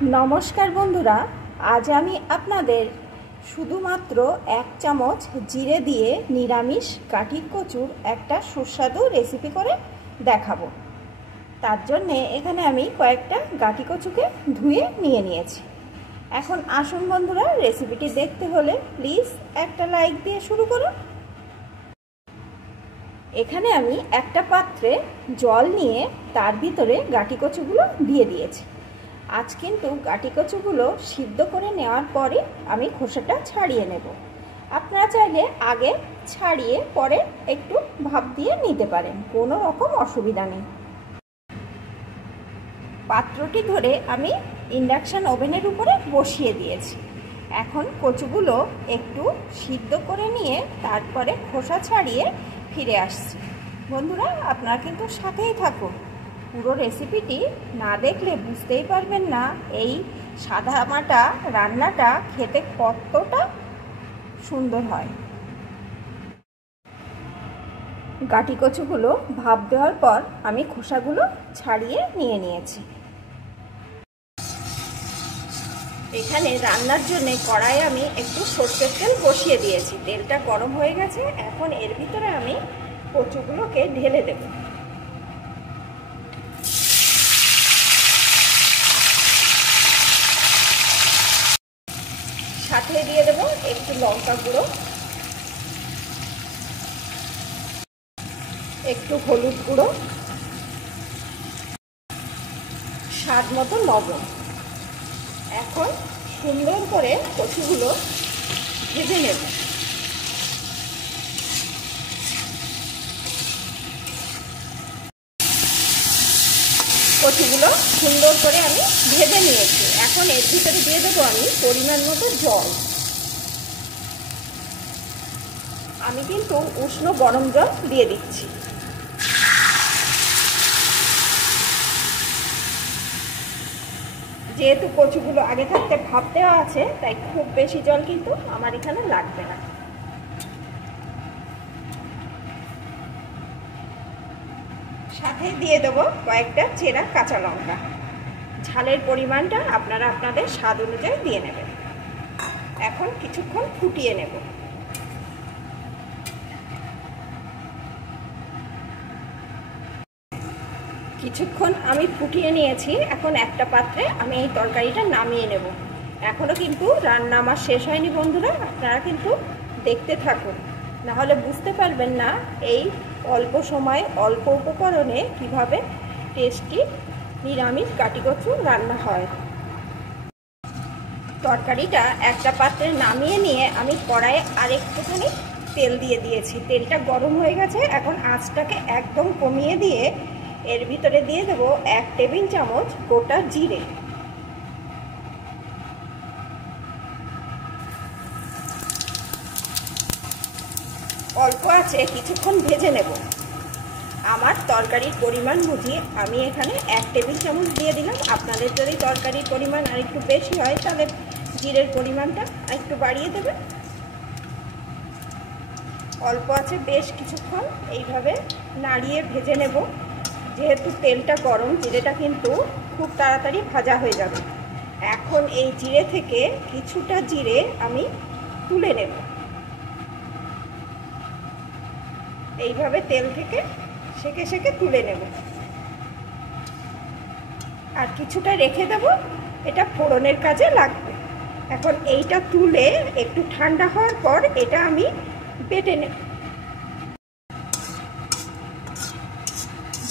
নমস্কার বন্ধুরা, আজ আমি আপনাদের শুধুমাত্র 1 চামচ জিরে দিয়ে নিরামিষ কাঠির কচুর একটা সুস্বাদু রেসিপি করে দেখাবো। তার জন্যে এখানে আমি কয়েকটা গাঠি কচুকে ধুয়ে নিয়ে নিয়েছি। এখন আসুন বন্ধুরা, রেসিপিটি দেখতে হলে প্লিজ একটা লাইক দিয়ে শুরু করুন। এখানে আমি একটা পাত্রে জল নিয়ে তার ভিতরে গাঠি কচুগুলো দিয়ে দিয়েছি। আজ কিন্তু গাঠি কচুগুলো সিদ্ধ করে নেওয়ার পরে আমি খোসাটা ছাড়িয়ে নেব। আপনারা চাইলে আগে ছাড়িয়ে পরে একটু ভাপ দিয়ে নিতে পারেন, কোনো রকম অসুবিধা নেই। পাত্রটি ধরে আমি ইন্ডাকশন ওভেনের উপরে বসিয়ে দিয়েছি। এখন কচুগুলো একটু সিদ্ধ করে নিয়ে তারপরে খোসা ছাড়িয়ে ফিরে আসছি। বন্ধুরা, আপনারা কিন্তু সাথেই থাকুন। পুরো রেসিপিটি না দেখলে বুঝতেই পারবেন না এই সাদা মাটা রান্নাটা খেতে কতটা সুন্দর হয়। গাঠি কচুগুলো ভাপ দেওয়ার পর আমি খোসাগুলো ছাড়িয়ে নিয়ে নিয়েছি। এখানে রান্নার জন্য কড়াইয়ে আমি একটু সরষের তেল বসিয়ে দিয়েছি। তেলটা গরম হয়ে গেছে। এখন এর ভিতরে আমি কচুগুলোকে ঢেলে দেব। সাথে দিয়ে দেব একটু লঙ্কা গুঁড়ো, একটু হলুদ গুঁড়ো, স্বাদ মতো লবণ। এখন সুন্দর করে কচুগুলো ভেজে নেব। কচুগুলো সুন্দর করে আমি ভেজে নিয়েছি। এখন এর ভিতরে দিয়ে দেবো আমি পরিমাণ মতো জল। আমি কিন্তু উষ্ণ গরম জল দিয়ে দিচ্ছি। যেহেতু কচুগুলো আগে থাকতে ভাপ দেওয়া আছে, তাই খুব বেশি জল কিন্তু আমার এখানে লাগবে না। সাথে দিয়ে দেবো কয়েকটা চেরা কাঁচা লঙ্কা। ঝালের পরিমাণটা আপনারা আপনাদের স্বাদ অনুযায়ী দিয়ে নেবেন। এখন কিছুক্ষণ ফুটিয়ে নেব। কিছুক্ষণ আমি ফুটিয়ে নিয়েছি। এখন একটা পাত্রে আমি এই তরকারিটা নামিয়ে নেব। এখনও কিন্তু রান্না আমার শেষ হয়নি বন্ধুরা, আপনারা কিন্তু দেখতে থাকুন, নাহলে বুঝতে পারবেন না এই অল্প সময় অল্প উপকরণে কিভাবে টেস্টি নিরামিষ গাঠি কচু রান্না হয়। তরকারিটা একটা পাত্রে নামিয়ে নিয়ে আমি কড়াইয়ে আরেকটুখানি তেল দিয়ে দিয়েছি। তেলটা গরম হয়ে গেছে। এখন আঁচটাকে একদম কমিয়ে দিয়ে এর ভিতরে দিয়ে দেবো 1 টেবিল চামচ গোটা জিরে। অল্প আছে কিছুক্ষণ ভেজে নেব। আমার তরকারির পরিমাণ বুঝি আমি এখানে 1 টেবিল চামচ দিয়ে দিলাম। আপনাদের যদি তরকারির পরিমাণ আর একটু বেশি হয় তাহলে জিরের পরিমাণটা একটু বাড়িয়ে দেবেন। অল্প আছে বেশ কিছুক্ষণ এইভাবে নাড়িয়ে ভেজে নেব। যেহেতু তেলটা গরম, জিরেটা কিন্তু খুব তাড়াতাড়ি ভাজা হয়ে যাবে। এখন এই জিরে থেকে কিছুটা জিরে আমি তুলে নেব। এইভাবে তেল থেকে সেকে সেকে তুলে নেব। আর কিছুটা রেখে দেব, এটা ফোড়নের কাজে লাগবে। এখন এইটা তুলে একটু ঠান্ডা হওয়ার পর এটা আমি বেটে নেব।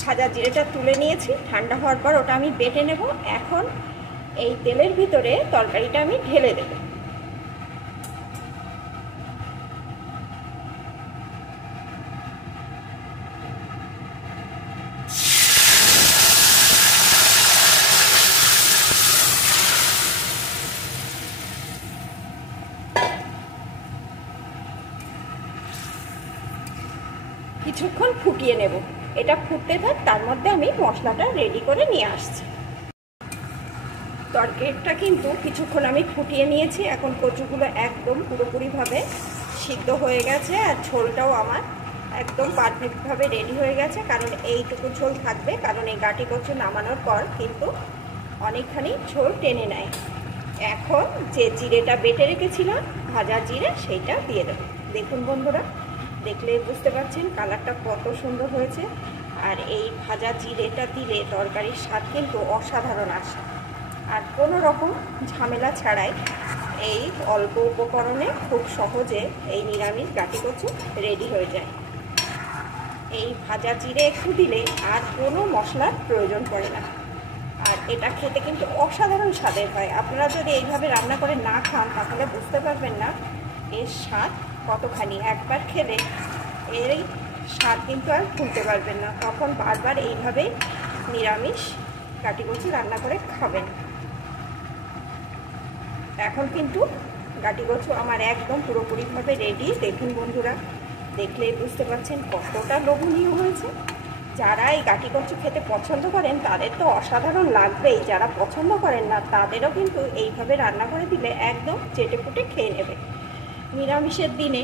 ভাজা জিরেটা তুলে নিয়েছি, ঠান্ডা হওয়ার পর ওটা আমি বেটে নেব। এখন এই তেলের ভিতরে তরকারিটা আমি ঢেলে দেব। কিছুক্ষণ ফুটিয়ে নেব। এটা ফুটতে থাক, তার মধ্যে আমি মশলাটা রেডি করে নিয়ে আসছি। তরকারিটা কিন্তু কিছুক্ষণ আমি ফুটিয়ে নিয়েছি। এখন কচুগুলো একদম পুরোপুরিভাবে সিদ্ধ হয়ে গেছে, আর ঝোলটাও আমার একদম পারফেক্টভাবে রেডি হয়ে গেছে। কারণ এইটুকু ঝোল থাকবে, কারণ এই গাঠি কচু নামানোর পর কিন্তু অনেকখানি ঝোল টেনে নেয়। এখন যে জিরেটা বেটে রেখেছিলাম ভাজা জিরে, সেইটা দিয়ে দেবো। দেখুন বন্ধুরা, দেখলেই বুঝতে পারছেন কালারটা কত সুন্দর হয়েছে। আর এই ভাজা জিরেটা দিলে তরকারির স্বাদ কিন্তু অসাধারণ আসে। আর কোনো রকম ঝামেলা ছাড়াই এই অল্প উপকরণে খুব সহজে এই নিরামিষ গাটি কচু রেডি হয়ে যায়। এই ভাজা জিরে একটু দিলে আর কোনো মশলার প্রয়োজন পড়ে না। আর এটা খেতে কিন্তু অসাধারণ স্বাদের হয়। আপনারা যদি এইভাবে রান্না করে না খান তাহলে বুঝতে পারবেন না এর স্বাদ কতখানি। একবার খেলে এর স্বাদ কিন্তু আর ভুলতে পারবেন না। তখন বারবার এইভাবেই নিরামিষ গাটি কচু রান্না করে খাবেন। এখন কিন্তু গাটি কচু আমার একদম পুরোপুরিভাবে রেডি। দেখুন বন্ধুরা, দেখলেই বুঝতে পারছেন কতটা লোভনীয় হয়েছে। যারা এই গাটি কচু খেতে পছন্দ করেন তাদের তো অসাধারণ লাগবেই, যারা পছন্দ করেন না তাদেরও কিন্তু এইভাবে রান্না করে দিলে একদম চেটেপুটে খেয়ে নেবে। নিরামিষের দিনে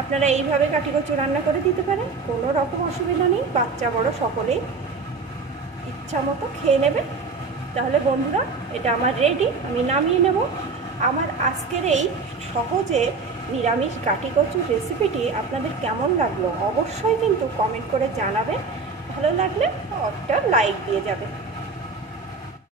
আপনারা এইভাবে গাটি কচু রান্না করে দিতে পারেন, কোনো রকম অসুবিধা নেই। বাচ্চা বড় সকলেই ইচ্ছা মতো খেয়ে নেবে। তাহলে বন্ধুরা, এটা আমার রেডি, আমি নামিয়ে নেব। আমার আজকের এই সহজে নিরামিষ গাটি কচুর রেসিপিটি আপনাদের কেমন লাগলো অবশ্যই কিন্তু কমেন্ট করে জানাবেন। ভালো লাগলে একটা লাইক দিয়ে যাবেন।